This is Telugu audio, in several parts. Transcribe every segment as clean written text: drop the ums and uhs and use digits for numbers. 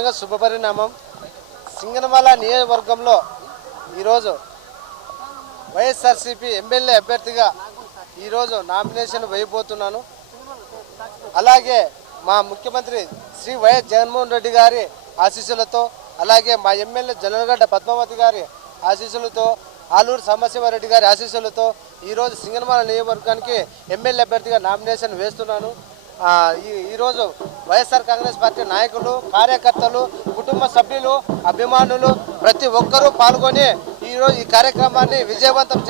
నిజంగా శుభపరిణామం. సింగనమల నియోజకవర్గంలో ఈరోజు వైఎస్ఆర్సీపీ ఎమ్మెల్యే అభ్యర్థిగా ఈరోజు నామినేషన్ వేయబోతున్నాను. అలాగే మా ముఖ్యమంత్రి శ్రీ వైఎస్ జగన్మోహన్ రెడ్డి గారి ఆశీస్సులతో, అలాగే మా ఎమ్మెల్యే జనరల్గడ్డ పద్మావతి గారి ఆశీస్సులతో, ఆలూరు సాంబశివరెడ్డి గారి ఆశీస్సులతో ఈరోజు సింగనమల నియోజకవర్గానికి ఎమ్మెల్యే అభ్యర్థిగా నామినేషన్ వేస్తున్నాను. ఈరోజు వైఎస్ఆర్ కాంగ్రెస్ పార్టీ నాయకులు, కార్యకర్తలు, కుటుంబ సభ్యులు, అభిమానులు ప్రతి ఒక్కరూ పాల్గొని ఈరోజు ఈ కార్యక్రమాన్ని విజయవంతం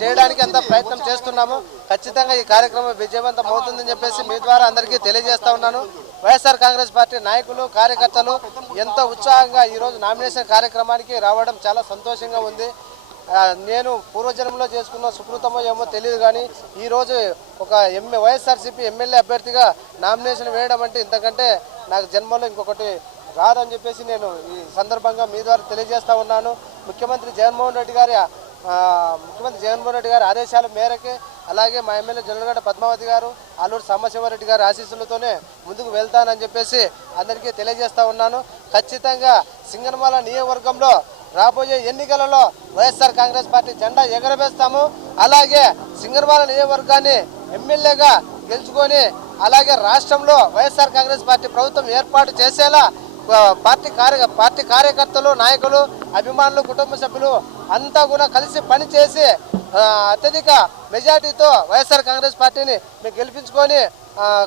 చేయడానికి అంతా ప్రయత్నం చేస్తున్నాము. ఖచ్చితంగా ఈ కార్యక్రమం విజయవంతం అవుతుందని చెప్పేసి మీ ద్వారా అందరికీ తెలియజేస్తా ఉన్నాను. వైఎస్ఆర్ కాంగ్రెస్ పార్టీ నాయకులు, కార్యకర్తలు ఎంతో ఉత్సాహంగా ఈరోజు నామినేషన్ కార్యక్రమానికి రావడం చాలా సంతోషంగా ఉంది. నేను పూర్వజన్మలో చేసుకున్న సుకృతమో ఏమో తెలియదు, కానీ ఈరోజు ఒక వైఎస్ఆర్సీపీ ఎమ్మెల్యే అభ్యర్థిగా నామినేషన్ వేయడం అంటే ఇంతకంటే నాకు జన్మలో ఇంకొకటి రాదని చెప్పేసి నేను ఈ సందర్భంగా మీ ద్వారా తెలియజేస్తూ ఉన్నాను. ముఖ్యమంత్రి జగన్మోహన్ రెడ్డి గారి ఆదేశాల మేరకే, అలాగే మా ఎమ్మెల్యే జనరల్గడ్డ పద్మావతి గారు, ఆలూరు సాంబశివరెడ్డి గారి ఆశీస్సులతోనే ముందుకు వెళ్తానని చెప్పేసి అందరికీ తెలియజేస్తూ ఉన్నాను. ఖచ్చితంగా సింగనమల నియోజకవర్గంలో రాబోయే ఎన్నికలలో వైఎస్ఆర్ కాంగ్రెస్ పార్టీ జెండా ఎగరవేస్తాము. అలాగే సింగనమల నియోజకవర్గాన్ని ఎమ్మెల్యేగా గెలుచుకొని, అలాగే రాష్ట్రంలో వైఎస్ఆర్ కాంగ్రెస్ పార్టీ ప్రభుత్వం ఏర్పాటు చేసేలా పార్టీ కార్యకర్తలు, నాయకులు, అభిమానులు, కుటుంబ సభ్యులు అంతా కూడా కలిసి పనిచేసి అత్యధిక మెజార్టీతో వైఎస్ఆర్ కాంగ్రెస్ పార్టీని మేము గెలిపించుకొని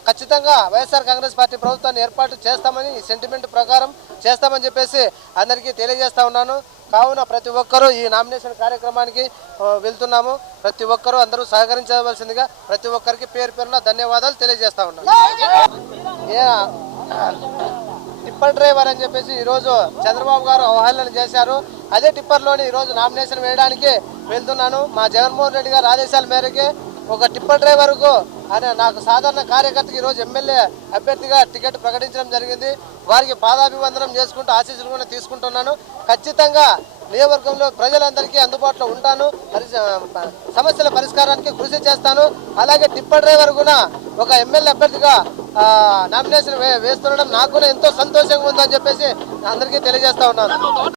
ఖచ్చితంగా వైఎస్ఆర్ కాంగ్రెస్ పార్టీ ప్రభుత్వాన్ని ఏర్పాటు చేస్తామని, ఈ సెంటిమెంట్ ప్రకారం చేస్తామని చెప్పేసి అందరికీ తెలియజేస్తా ఉన్నాను. కావున ప్రతి ఒక్కరూ ఈ నామినేషన్ కార్యక్రమానికి వెళ్తున్నాము. ప్రతి ఒక్కరూ అందరూ సహకరించవలసిందిగా ప్రతి ఒక్కరికి పేరు పేరున ధన్యవాదాలు తెలియజేస్తా ఉన్నాను. టిప్పర్ డ్రైవర్ అని చెప్పేసి ఈరోజు చంద్రబాబు గారు అవహేళన చేశారు. అదే టిప్పర్లోని ఈరోజు నామినేషన్ వేయడానికి వెళ్తున్నాను. మా జగన్మోహన్ రెడ్డి గారి ఆదేశాల మేరకే ఒక టిప్పర్ డ్రైవర్కు నాకు సాధారణ కార్యకర్తకి ఈరోజు ఎమ్మెల్యే అభ్యర్థిగా టికెట్ ప్రకటించడం జరిగింది. వారికి పాదాభివందనం చేసుకుంటూ ఆశీస్సులు కూడా తీసుకుంటున్నాను. ఖచ్చితంగా నియోజకవర్గంలో ప్రజలందరికీ అందుబాటులో ఉంటాను. సమస్యల పరిష్కారానికి కృషి చేస్తాను. అలాగే టిప్పర్ డ్రైవర్ కూడా ఒక ఎమ్మెల్యే అభ్యర్థిగా నామినేషన్ వేస్తుండడం నాకు కూడా ఎంతో సంతోషంగా ఉందని చెప్పేసి అందరికీ తెలియజేస్తా ఉన్నాను.